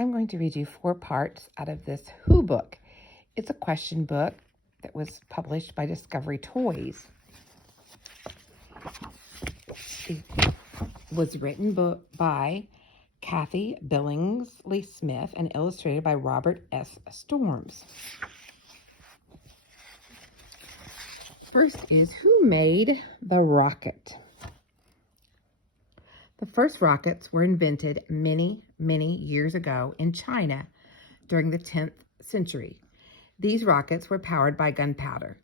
I'm going to read you 4 parts out of this Who book. It's a question book that was published by Discovery Toys. It was written by Kathy Billingsley Smith and illustrated by Robert S. Storms. First is, who made the rocket? The first rockets were invented many, many years ago in China during the 10th century. These rockets were powered by gunpowder.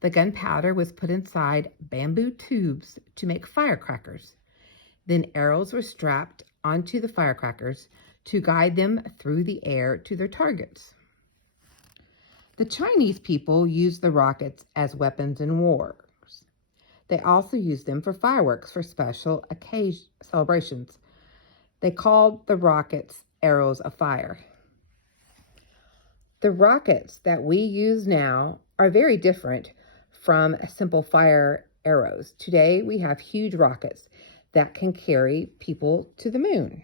The gunpowder was put inside bamboo tubes to make firecrackers. Then arrows were strapped onto the firecrackers to guide them through the air to their targets. The Chinese people used the rockets as weapons in wars. They also used them for fireworks for special celebrations. They called the rockets arrows of fire. The rockets that we use now are very different from simple fire arrows. Today we have huge rockets that can carry people to the moon.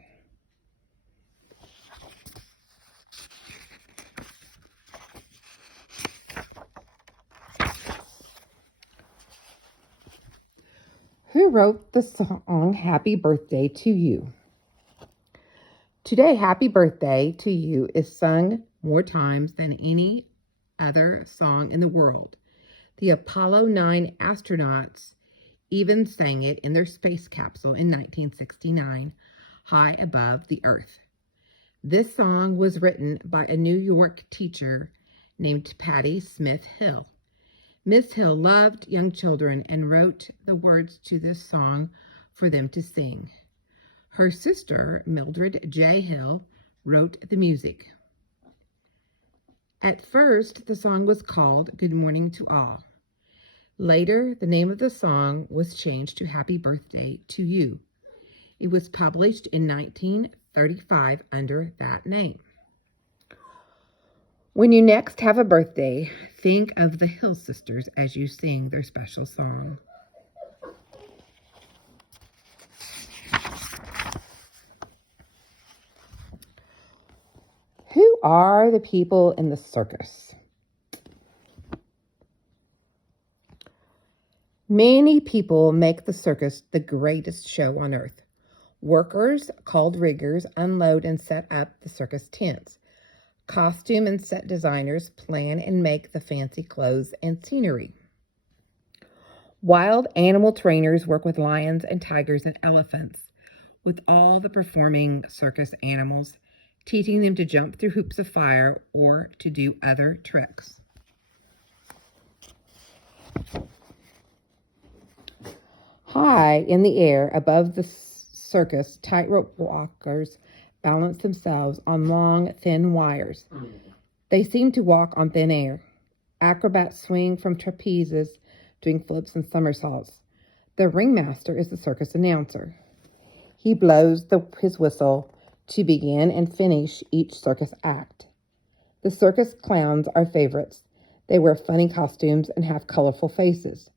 Who wrote the song Happy Birthday to You? Today, Happy Birthday to You is sung more times than any other song in the world. The Apollo 9 astronauts even sang it in their space capsule in 1969, high above the Earth. This song was written by a New York teacher named Patty Smith Hill. Miss Hill loved young children and wrote the words to this song for them to sing. Her sister, Mildred J. Hill, wrote the music. At first, the song was called Good Morning to All. Later, the name of the song was changed to Happy Birthday to You. It was published in 1935 under that name. When you next have a birthday, think of the Hill sisters as you sing their special song. Who are the people in the circus? Many people make the circus the greatest show on earth. Workers, called riggers, unload and set up the circus tents. Costume and set designers plan and make the fancy clothes and scenery. Wild animal trainers work with lions and tigers and elephants, with all the performing circus animals, teaching them to jump through hoops of fire or to do other tricks. High in the air above the circus, tightrope walkers balance themselves on long, thin wires. They seem to walk on thin air. Acrobats swing from trapezes, doing flips and somersaults. The ringmaster is the circus announcer. He blows his whistle to begin and finish each circus act. The circus clowns are favorites. They wear funny costumes and have colorful faces.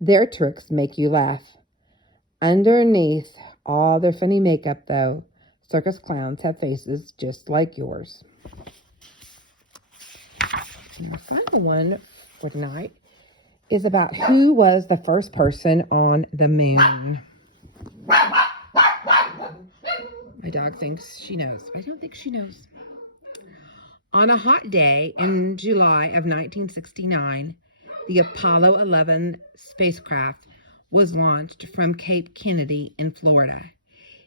Their tricks make you laugh. Underneath all their funny makeup, though, circus clowns have faces just like yours. And the final one for tonight is about who was the first person on the moon. My dog thinks she knows. I don't think she knows. On a hot day in July of 1969, the Apollo 11 spacecraft was launched from Cape Kennedy in Florida.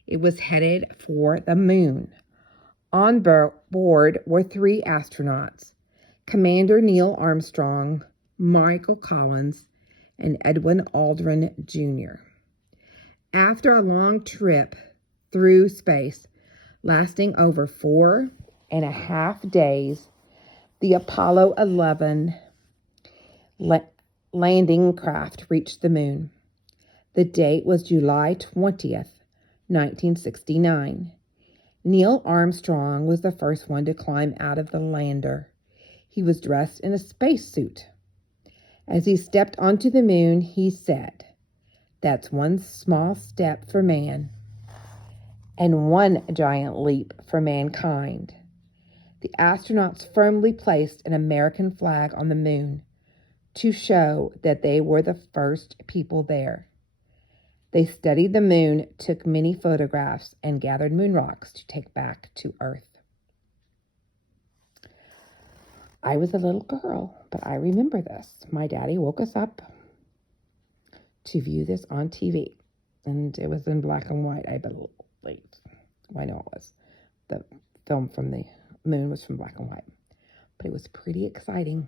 It was headed for the moon. On board were 3 astronauts, Commander Neil Armstrong, Michael Collins, and Edwin Aldrin Jr. After a long trip through space, lasting over 4.5 days, the Apollo 11 landing craft reached the moon. The date was July 20th, 1969. Neil Armstrong was the first one to climb out of the lander. He was dressed in a spacesuit. As he stepped onto the moon, he said, "That's one small step for man, and one giant leap for mankind. The astronauts firmly placed an American flag on the moon to show that they were the first people there. They studied the moon, took many photographs, and gathered moon rocks to take back to Earth. I was a little girl, but I remember this. My daddy woke us up to view this on TV, and it was in black and white, I believe. I know it was. The film from the moon was from black and white, but it was pretty exciting.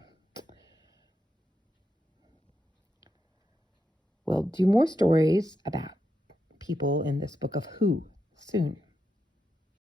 We'll do more stories about people in this book of Who soon.